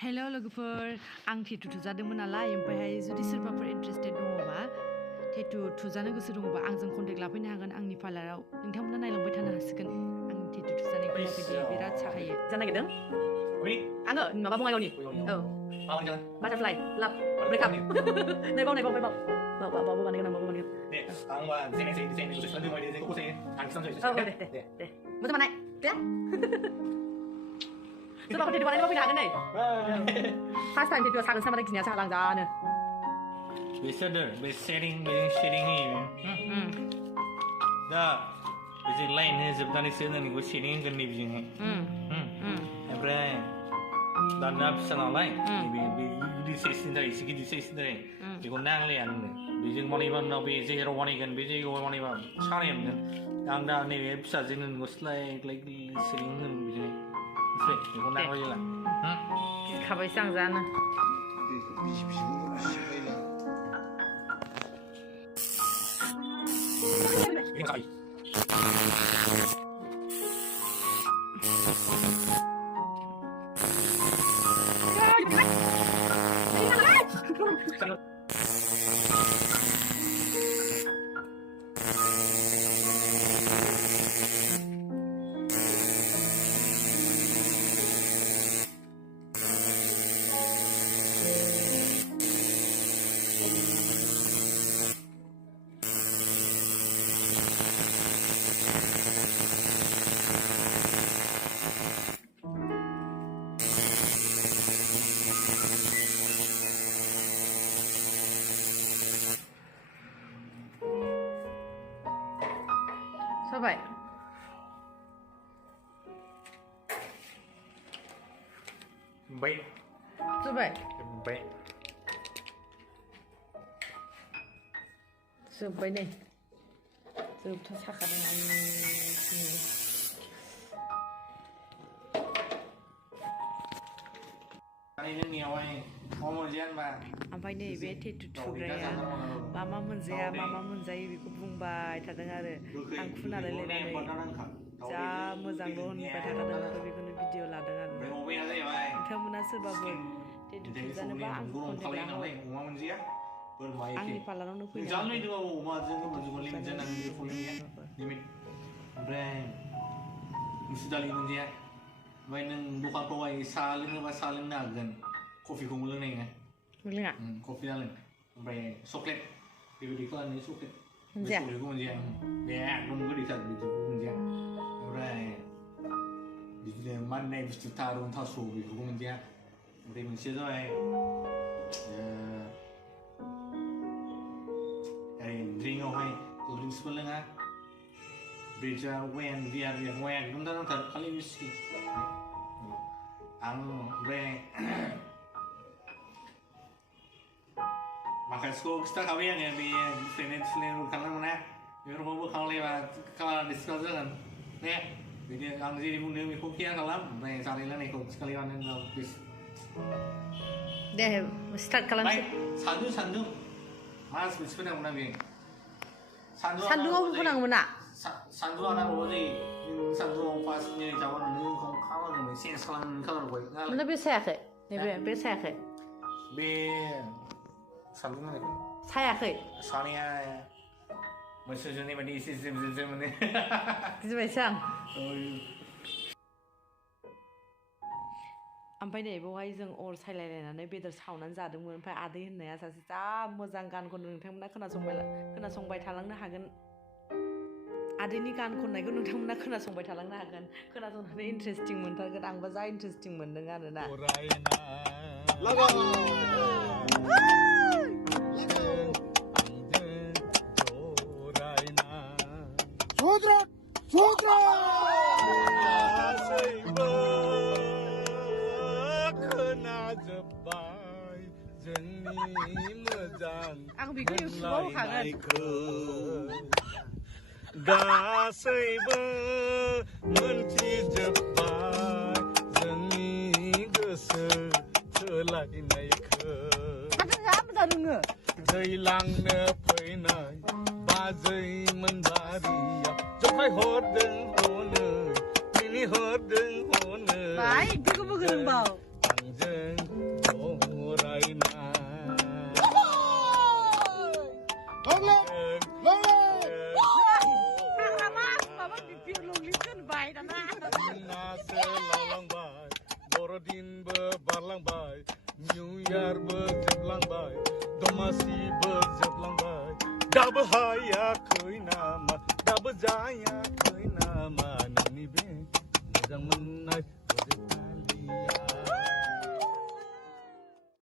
Hello lwgwfwr, आं टेटु थुजादोंमोन नालाय ओमफ्रायहाय जुदि सोरबाफोर इन्टारेस्टेड दङबा टेटु थुजानो गोसो दङबा आंजों कन्टेक्ट लाफैनो हागोन आंनि पार्लाराव नोंथांमोना नायलांबाय थानो हासिगोन आंनि टेटु थुजानायखौ माबायदि बिराद साखायो जानो नागिरदों आङो माबा बङाइगावनि औ बाटारफ्लाइ लाभ ब्रेकआप नायबाव बानायगोन आं बानायगोन औ दे मोजां बानाय दे सोरबाफोर टेटु बानायनोबा फैनो हागोन नै फार्स्ट टाइम टेटुआ सागोन सामार गिनाया सागालां जानो बिसोर बे शेडिं होयो दा बिदि लाइन होजोबनानैसो नोंनिखौ शेडिं होगोन नै बिजोंहाय ओमफ्राय दाना फिसा नालाय गिदिर साइजनि थाखाय एसे गिदिर साइजनि थाखाय बेखौ नांलाया नोंनो बेजों बानायबा उनाव बे जेराव बानायगोन बे जायगायाव बानायबा सानाया मोनगोन आं दा नैबे फिसाजों नोंखौ स्लाइ शेडिं होगोन बिजोंहाय बेखौ नांलायला गिखाबायसो आं जानो Sampai. Baik. Sampai. Baik. Sampai nih. Sampai sakarang ini. Ini nih awalnya mau ujian pak. Oमफ्राय नैबे टेटु थुग्राया मा मोनजाया मा मोनजायो बेखौ बुंबाय थादों आरो आं फुनानै लायनानै जा मोजांल' होनबाय थाखादों ओमफ्राय बेखौनो भिडिअ लादों आरो नोंथांमोना सोरबाफोर टेटु थुजानोबा आंखौ कन्टेक्ट लाहर आंनि पार्लारावनो फैनो ओमफ्राय नों दखानफ्रावहाय साहा लोङोबा साहा लोंनो हागोन कफिखौबो लोंनाय नङा लोङा कफि ना लों ओमफ्राय चक्लेट बेबायदि खालामनाय चक्लेट चक्लेटखौ मोनजाया बे एकदम गोदैथार बिदिखौ मोनजाया ओमफ्राय बिदिनो माननाय बुस्थु थारुन थास' बेफोरखौ मोनजाया ओमफ्राय मोनसेया जाबाय ड्रिंकआवहाय कल्ड्रिंक्सबो लोङा ब्रिजा वेन बियार एकदम दानांथार खालि विस्कि आं ओमफ्राय माखासेखौ खिथाखाबाय आङो बे फ्लेनेट बोखारनो मोना बेफोरखौ बोखांलायबा कालार डिसकाउन्ट जागोन दे बिदि आं जेरै बुंदों बेखौ केयार खालाम ओमफ्राय जानाय लोंनायखौ खालामबानो उनाव प्लिज दे स्टार्ट खालामसै सान्दुं मास मोनसे फोनांगौ ना बे सान्दुङाव फोनांगौमोन ना सान्दुङा नांगौ जायो सान्दुङाव फार्स्ट मिनिट जाबानो नों खालामनांगौ चेन्ज खालामनो कालारखौ माने बे सायाखै नैबे बे सायाखै बे सान्दुं नांगौ सायाखै सानाया मोनसे जोंनि बायदि एसे जोम मोनो गिबायसो आं ओमफ्राय नै बेवहाय जों अर सायलायलायनानै बेदर सावनानै जादोंमोन ओमफ्राय आदै होननाया सासे जा मोजां गान खनदों नोंथांमोना खोनासंबाय थालांनो हागोन आदैनि गान खननायखौ नोंथांमोना खोनासंबाय थालांनो हागोन खोनासंनानै इन्टारेस्टिं मोनथारगोन आंबा जा इन्टारेस्टिं मोनदों आरोना आं बेखौ इउटुबाव होखागोन गासैबो मोनथिजोब्बाय जोंनि गोसो थोलायनायखौ दैलांनो फैनाय बाजै मोनबारिया जखाय हरदों हनै मिनि हरदों हनै बाय बेखौबो गोरोंबाव आंजों फरायनाय दिनासो लावलांबाय बर'दिनबो बारलांबाय निउ इयारबो जोबलांबाय दमासिबो जोबलांबाय दाबो हायाखै नामा दाबो जायाखै नामा नोंनि बे मोजां मोन